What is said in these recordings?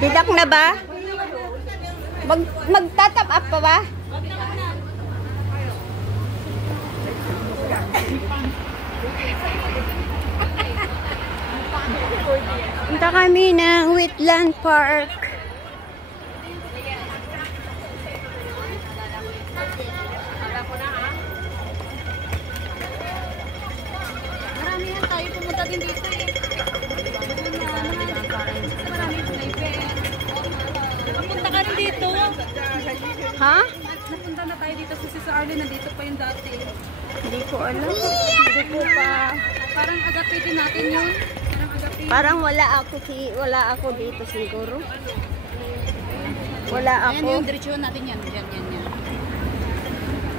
Didak na ba? Magtatap up pa ba? Punta kami ng Wetland Park. Maramihan tayo pumunta din dito eh. Maraming sniper. Napunta ka rin dito. Ha? Napunta na tayo dito. Si Sister Arlene nandito pa yung dati. Hindi ko alam. Hindi ko pa. Parang agape din natin yun. Parang wala ako dito siguro. Wala ako. Ayan yung diretsyon natin yan. Yan.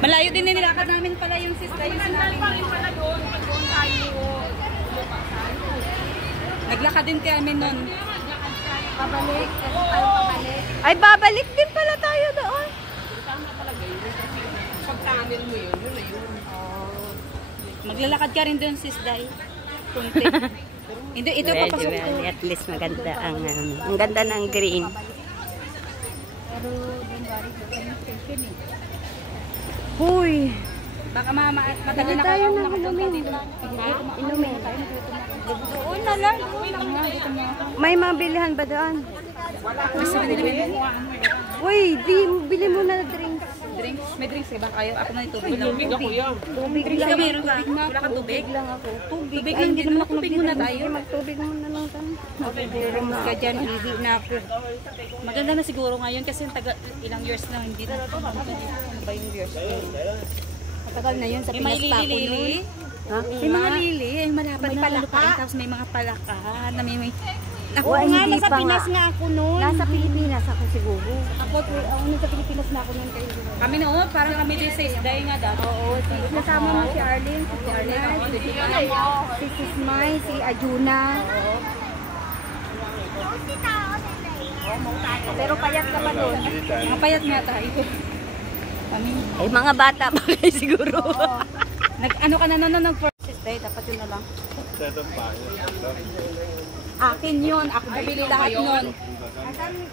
Malayo din nilakad namin pala yung sister. Yung sinabi pa rin pala doon. Pag doon tayo. Naglakad din kami nun. Pabalik. Kasi tayo pabalik. Ay, babalik din pala tayo doon. Tama talaga yun. Pag tunnel mo yun, yun na yun. Maglalakad ka rin doon, sis Day. Kunti. Ito papasok to. At least maganda ang ganda ng green. Pero doon bari doon station eh. Huy! Baka matagal na tayo kayo na nakapunta dito. Inumin. Doon na lang. May mabilihan ba doon? Gusto mo nila Uy, bili mo na drinks. drinks? May drinks eh. Baka ayaw. Ako na yung tubig lang. Tubig Drinks ka lang. meron ba? Wala kang tubig? Tubig lang ako. Tubig lang. Hindi naman ako tubig muna tayo. Magtubig muna lang tayo. Magtubig ka dyan. Hindi na ako. Maganda na siguro ngayon kasi ilang years na hindi na ako. Ano ba yung years? Matagal na yun sa May Pinas pa ako lili. nun. Ha? May mga lili. Ay malapad May na palaka. lupain. Tapos may mga palaka. Na may ako Oh, nga, hindi nasa pa Pinas nga ako noon. Nasa Pilipinas ako siguro. Ako nasa Pilipinas na ako noon kayo. Kami noon, parang kami din sa isday nga dati. Oo, Kasama mo si Arlene, si Sis May, si Ajuna. Pero payat ka pa doon. mga payat nga tayo. Kami. Ay, mga bata pa kayo siguro. Ano ka na noon nag-first day, dapat yun na lang. Akin yun, ako bumili lahat nun.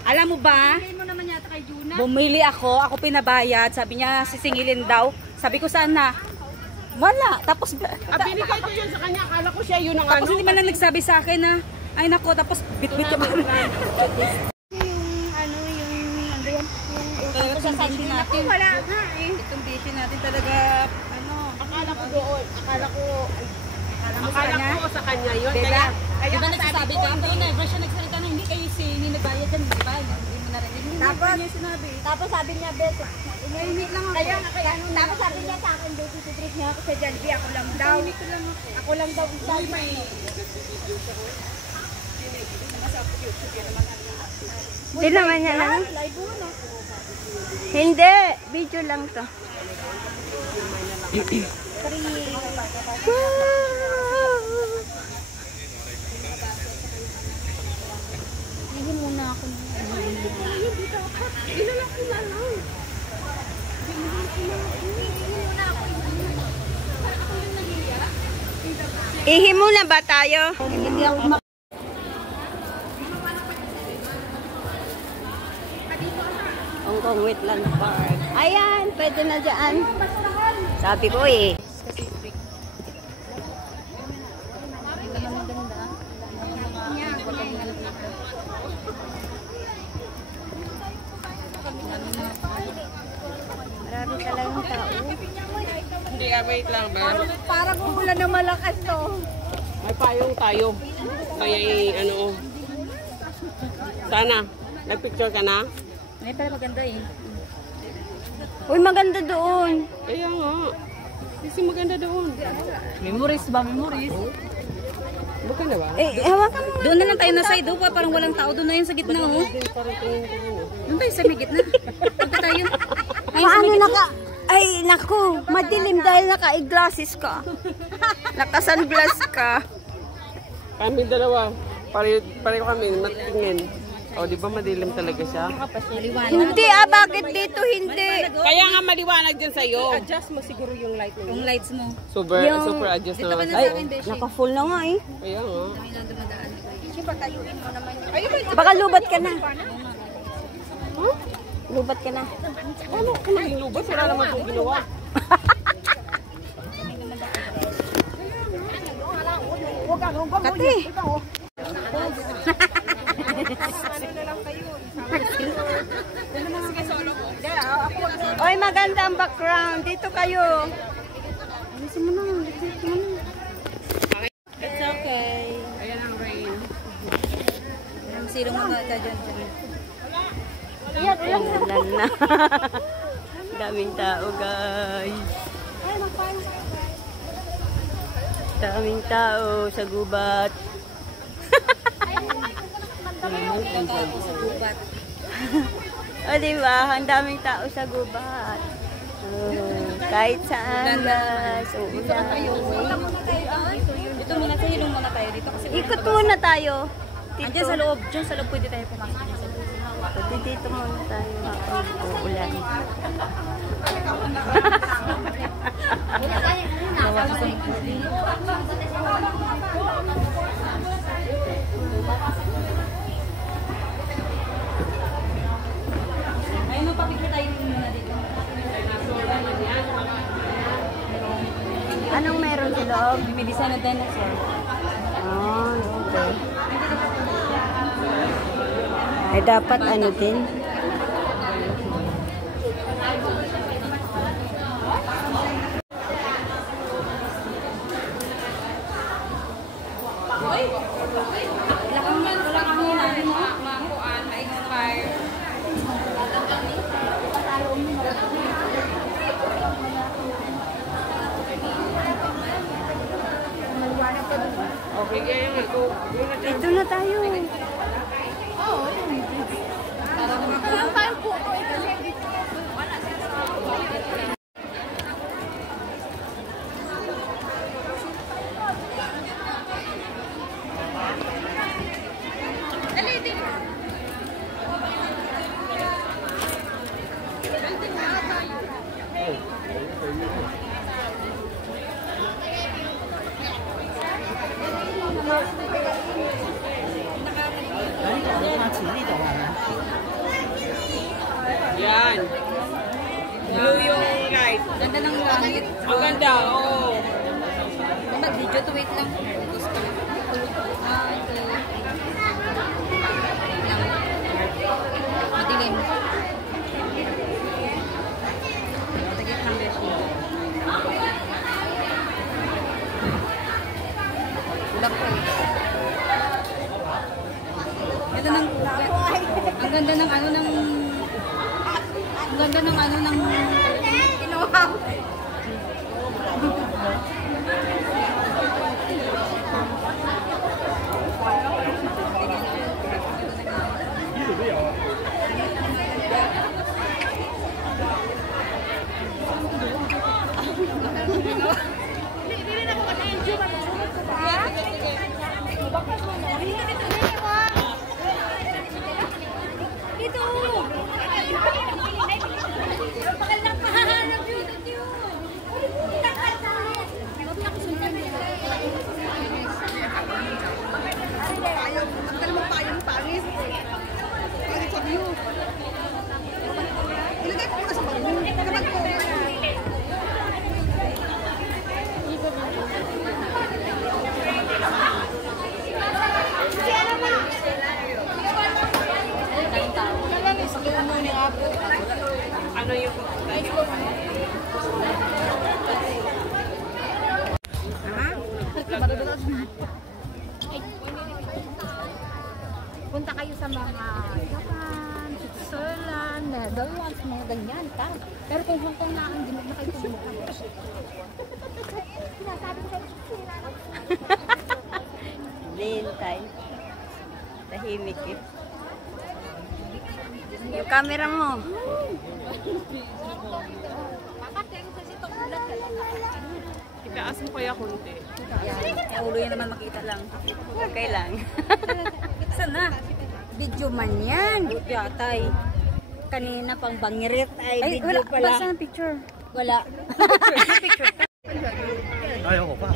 Alam mo ba? Bumili ako pinabayad, sabi niya sisingilin daw. Sabi ko sana, wala. Tapos, Binigay ko yun sa kanya, akala ko siya yun ang tapos hindi man lang nagsabi sa akin na, ay nako, tapos bit-bit ka pa. Talaga itong bitin natin. Wala nga eh. Itong bitin natin talaga, Akala ko doon, akala ko sa kanya yun. Bella, Kaya di ba nagsasabi ka? Pero never siya nagsalita na hindi kayo nagbayad yan, di ba? Hindi mo narinig. Tapos sabi niya, Beth, Inahimik lang ako. tapos sabi niya sa akin, Beth, itutrip niya ako sa Jollibee, ako lang daw. Ako lang daw isa. Hindi naman niya lang. Hindi, video lang to. Hindi muna ako. Ihi muna ba tayo? Hindi ako Hong Kong Wetland Park. Ayan, pwede na dyan. Sabi ko eh. Marami talagang tao. Hindi, wait lang ba? Parang umulan na malakas to. May payong tayo. Kaya ano, sana, nagpicture ka na? Ay, pala maganda eh. Uy, maganda doon. Kaya nga. Kasi maganda doon. Memories ba? Memories? Buka na ba? Eh, hawakan mo. Doon na lang tayo na side. Oh. Parang walang tao. Doon na yun sa gitna. Oh. Doon tayo sa may gitna. Punta tayo. Paano naka... Ay, naku, madilim dahil naka-glasses ka. Naka-sunglass ka. Kami dalawa. Pareho kami, matingin. O, di ba madilim talaga siya? Hindi bakit dito hindi? Kaya nga maliwanag dyan sa'yo. Adjust mo siguro yung light mo. Yung lights mo. Super adjust naman. Ay, naka-full na nga eh. Kaya nga. Baka lubat ka na. Huh? Lubat ka na. Ano kung maging lubas? Wala naman itong ginawa. Kati. Oy, maganda ang background. Dito kayo. Alisin mo na. Dito mo na. It's okay. Ayan ang rain. Silong mo na dyan. Ulan na. Daming tao, guys. Daming tao sa gubat. Sa gubat. O, diba? Ang daming tao sa gubat. Kahit saan, guys. Ulan. Dito muna, sa hilong muna tayo dito. Kasi Ikot muna tayo. andyan sa loob. Diyan sa loob pwede tayo pumasok. Dito muna tayo. Uulan. Ayun, magpapicture tayo muna dito. Anong meron sa loob? May design na dinosaur. Oh, okay. Ay, dapat ano din? Okay, kaya nga. Go. Dito na tayo. Yan. Blue yung light. Ganda ng langit. Ang ganda, oo. Mag-video to wait lang. Tapos pala. Ito. Madilim. Tagit ng beshi. Ulap ko. Ang ganda ng ano ng ang ganda ng ano ng inuhaw. Ano yung... Punta kayo sa mga Japan, Switzerland, Netherlands, mga ganyan. Pero kung Hong Kong na ang dinig na kayo pumunta. Sinasabi ko kayo, Lintay. Tahimik eh. Yung camera mo. Itaas mo kaya konti. Yan. Ulo yan naman makita lang. Okay lang. Saan na? Video man yan. Yatay. Kanina pang bangirit ay Ay, video wala. pala. Basta ng picture. Wala. Ayaw ko pa.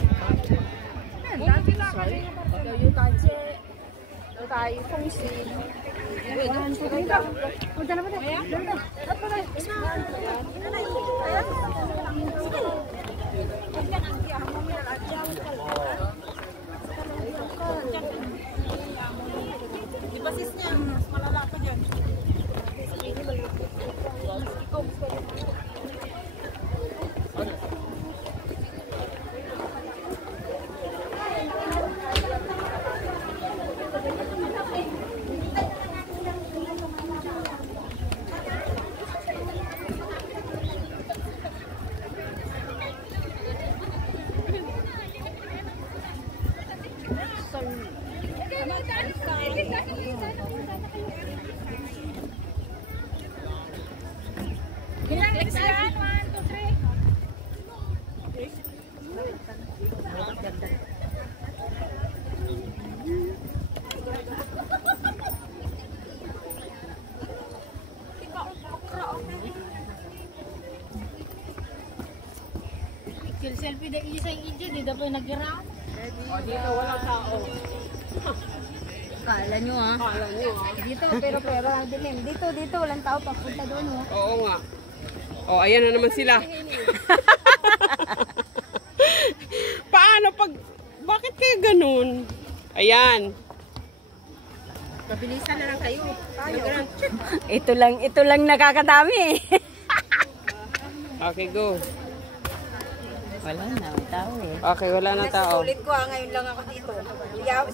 Selfie na isa yung Indian, di daw nagira. Dito walang tao. Kala nyo ah. Kala nyo ha. Dito, pero ang dilim. Dito, walang tao papunta doon oh. Oo nga. Oh, ayan na naman sila. Paano pag... Bakit kayo ganun? Ayan. Pabilisan na lang kayo. Ito lang nakakadami. Okay, go. Wala na, may tao eh. Okay, wala na tao. Ulit ko ngayon lang ako dito.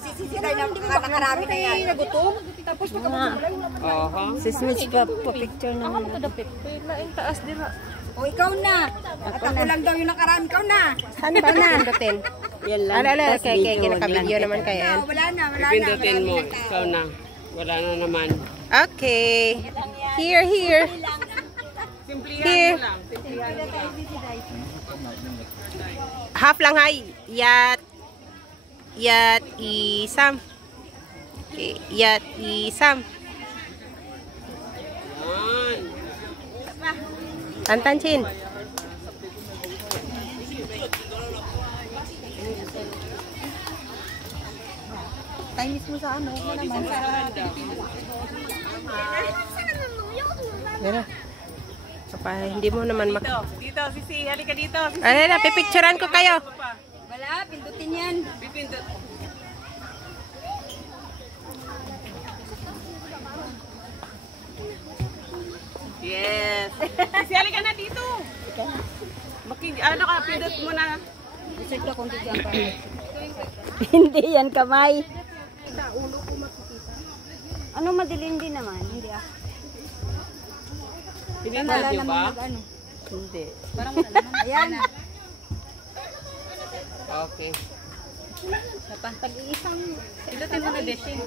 Sisitay na nakarami na yan. Nagutom? Tapos Oho. Si Smith pa picture na. O ikaw na. At ako lang daw yung nakarami. Ikaw na. Saan ba na? Pindutin. Yan lang. Tapos video naman kayo. Wala na. Pindutin mo. Ikaw na. Wala na naman. Okay. Here. Simplihan mo lang. Half lang hay. Yat isam. Okay. Yat isam. Yan. Tantanchin. Chinese mo sa ano. Ano naman. Yan. Hindi mo naman Dito, Sisi. Halika dito. Sisi. Ano na, pipicturean ko kayo. Wala. Pindutin yan. Pipindot. Yes. Sisi, halika na dito. Ano ka, pindot mo na. Research ka kung bigyan pa. Hindi yan kamay. Ano madilim din naman? Hindi ah. Pinindot niyo ba? Hindi. Ayan. Okay. Pag-iisang. Pindutin mo na, Beshi.